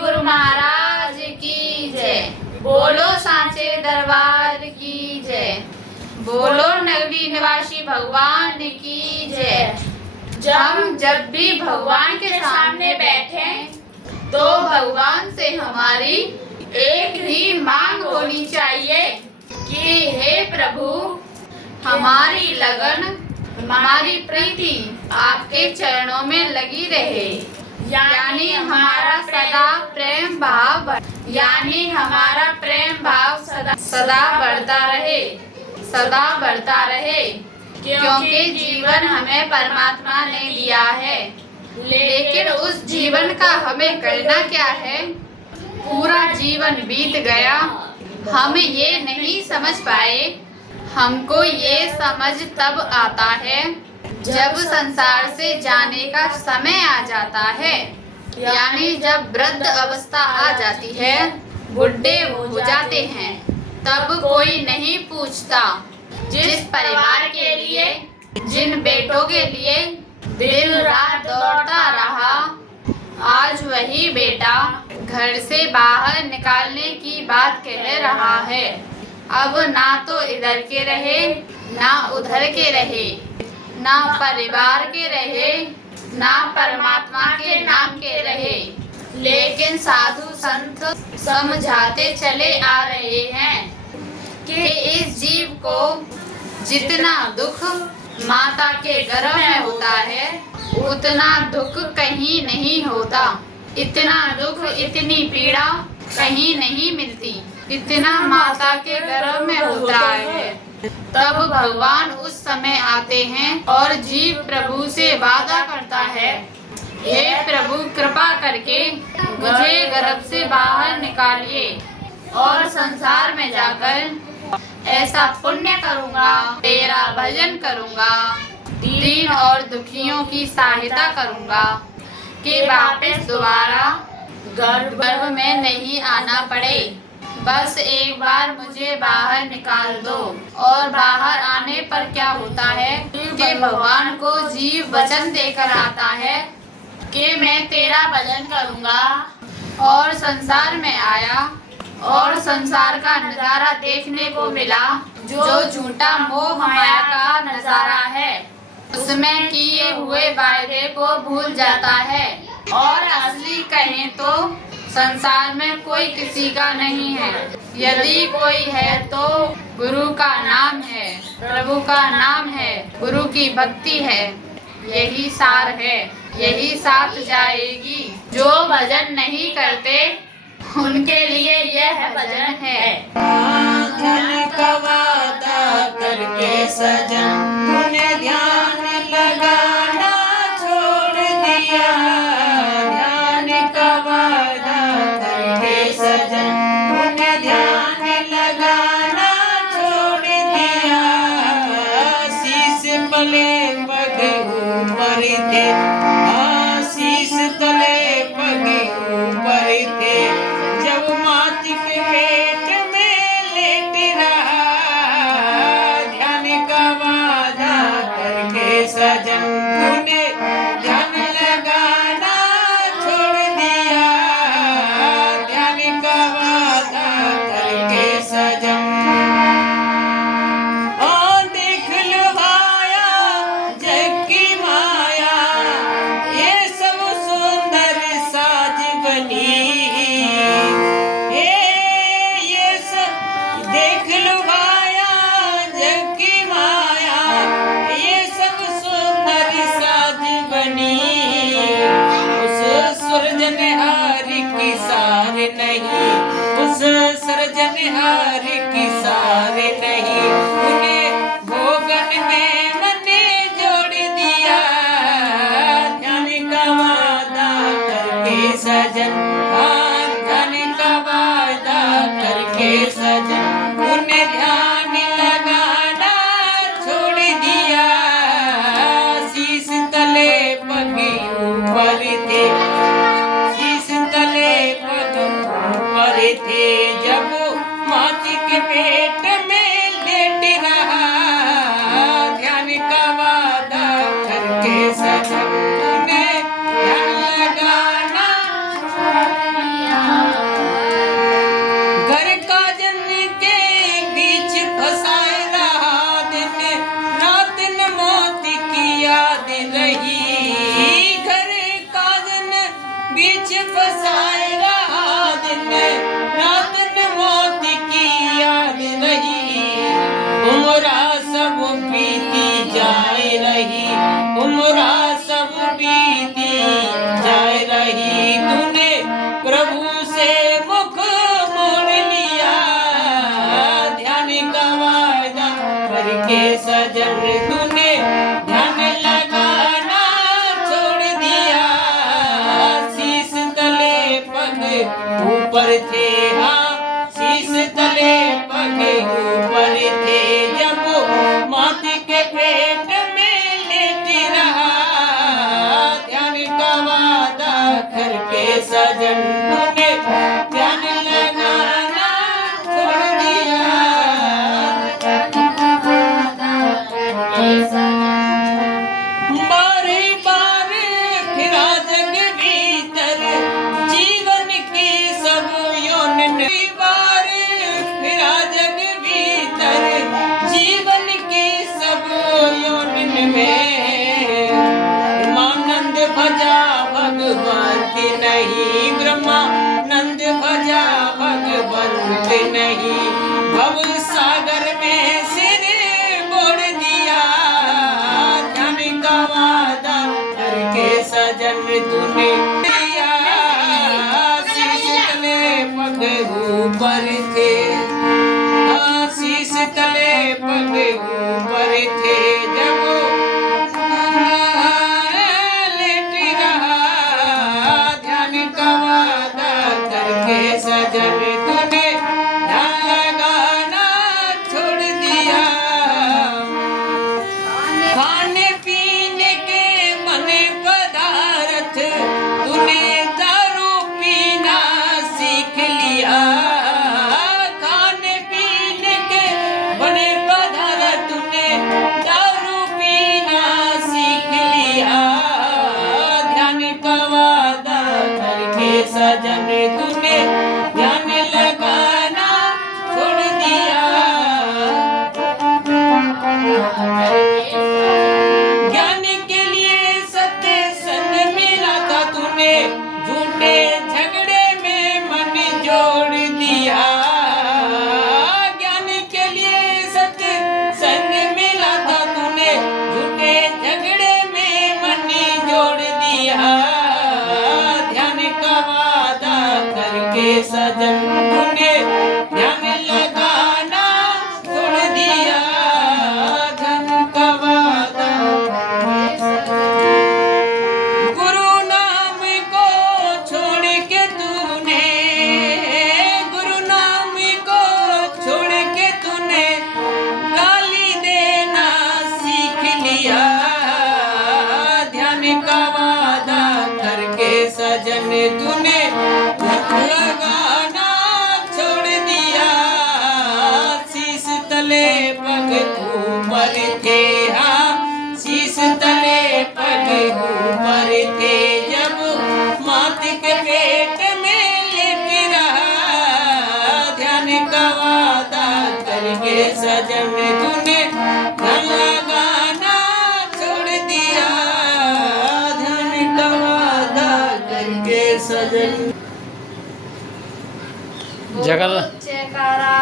गुरु महाराज की जय। बोलो सांचे दरबार की जय। बोलो नगरी निवासी भगवान की जय। हम जब भी भगवान के सामने बैठे तो भगवान से हमारी एक ही मांग होनी चाहिए कि हे प्रभु, हमारी लगन, हमारी प्रीति आपके चरणों में लगी रहे, यानी हमारा सदा प्रेम भाव, सदा बढ़ता रहे, सदा बढ़ता रहे, क्योंकि जीवन हमें परमात्मा ने दिया है, लेकिन उस जीवन का हमें करना क्या है। पूरा जीवन बीत गया, हम ये नहीं समझ पाए। हमको ये समझ तब आता है जब संसार से जाने का समय आ जाता है, यानी जब वृद्ध अवस्था आ जाती है, बुढ़े हो जाते हैं, तब कोई नहीं पूछता। जिस परिवार के लिए, जिन बेटों के लिए दिन रात दौड़ता रहा, आज वही बेटा घर से बाहर निकालने की बात कह रहा है। अब ना तो इधर के रहे, ना उधर के रहे, ना परिवार के रहे, ना परमात्मा के नाम के रहे, लेकिन साधु संत समझाते चले आ रहे हैं कि इस जीव को जितना दुख माता के गर्भ में होता है, उतना दुख कहीं नहीं होता। इतना दुख, इतनी पीड़ा कहीं नहीं मिलती, इतना माता के गर्भ में होता है। तब भगवान उस समय आते हैं और जीव प्रभु से वादा करता है, हे प्रभु, कृपा करके मुझे गर्भ से बाहर निकालिए और संसार में जाकर ऐसा पुण्य करूँगा, तेरा भजन करूँगा, दीन और दुखियों की सहायता करूँगा कि वापस दोबारा गर्भ में नहीं आना पड़े। बस एक बार मुझे बाहर निकाल दो। और बाहर आने पर क्या होता है कि भगवान को जीव वचन देकर आता है कि मैं तेरा भजन करूँगा, और संसार में आया और संसार का नजारा देखने को मिला, जो झूठा मोह माया का नजारा है। उसमें किए हुए वायदे को भूल जाता है, और असली कहें तो संसार में कोई किसी का नहीं है। यदि कोई है तो गुरु का नाम है, प्रभु का नाम है, गुरु की भक्ति है। यही सार है, यही साथ जाएगी। जो भजन नहीं करते उनके लिए यह भजन है। धन का वादा करके सजन तूने ध्यान लगाना छोड़ दिया। ध्यान का वादा करके सजन तूने ध्यान लगाना छोड़ दिया। शीश पले पग ऊपर थे, शीश तले पग ऊपर थे, जब माटी के पेट में लेट रहा। ध्यान का वादा करके सजन तूने ध्यान लगाना छोड़ दिया। ध्यान का वादा करके सजन देख लुभाया जग की माया, ये सब सुंदर साज बनी। देख लुभाया जग की माया, ये सब सुंदर साज बनी। उस सृजनहार की सार नहीं, उस सृजनहार की सार नहीं, उन्हें भोगन में मैंने जोड़ दिया। ध्यान का वादा करके सजन, ध्यान का वादा करके सजन उन्हें ध्यान लगाना छोड़ दिया। शीश तले पग ऊपर थे, शीश तले पग ऊपर थे, जब माटी के पेट में लेट रहा। ध्यान का वादा करके सजन उन्हें ध्यान लगाना छोड़ दिया। बीच फसाए रहा दिन रात न मौत की याद रही उम्रा सब बीती जाए रही उम्रा सब बीती जाए रही तूने प्रभु से मुख मोड़ लिया ध्यान का वादा करके सजन तूने ध्यान लगाना छोड़ दिया शीश तले पग ऊपर थे हाँ शीश तले पग ऊपर थे जब मौत के पेट में लेट रहा ध्यान का वादा करके सजन तूने ध्यान लगाना छोड़ दिया बारे बारे फिरा जग भीतर जीवन की सब योनिन बारे फिरा जग भीतर जीवन की सब योनिन में ब्रह्मानंद भजा भगवंत नहीं ब्रह्मानंद भजा भगवंत नहीं भव सागर में सिर बोड़ दिया ध्यान का वादा करके सजन तूने दिया शीश तले पग ऊपर थे शीश तले पग ऊपर थे जब लेट रहा ध्यान का वादा करके सजन तूने ध्यान लगाना छोड़ दिया खाने पीने के मन पदार्थ तूने दारू पीना सीख लिया खाने पीने के बने पदार्थ तूने दारू पीना सीख लिया ध्यान का वादा करके सजन तूने ध्यान लगाना छोड़ दिया ज्ञान के लिए सत्य संग मिला था तूने झूठे झगड़े में मन जोड़ दिया ज्ञान के लिए सत्य संग मिला था तूने झूठे झगड़े में मन जोड़ दिया ध्यान का वादा करके सजन तूने ध्यान लगाना छोड़ दिया ध्यान का वादा गुरु नाम को छोड़ के तूने गुरु नाम को छोड़ के तूने गाली देना सीख लिया ध्यान का वादा करके सजन तूने लगाना छोड़ दिया शीश तले पग ऊपर थे हाँ शीश तले पग ऊपर थे जब मात के पेट में लेट रहा ध्यान का वादा करके सजन तूने ध्यान लगाना छोड़ दिया ध्यान का वादा करके सजन जगल जयकारा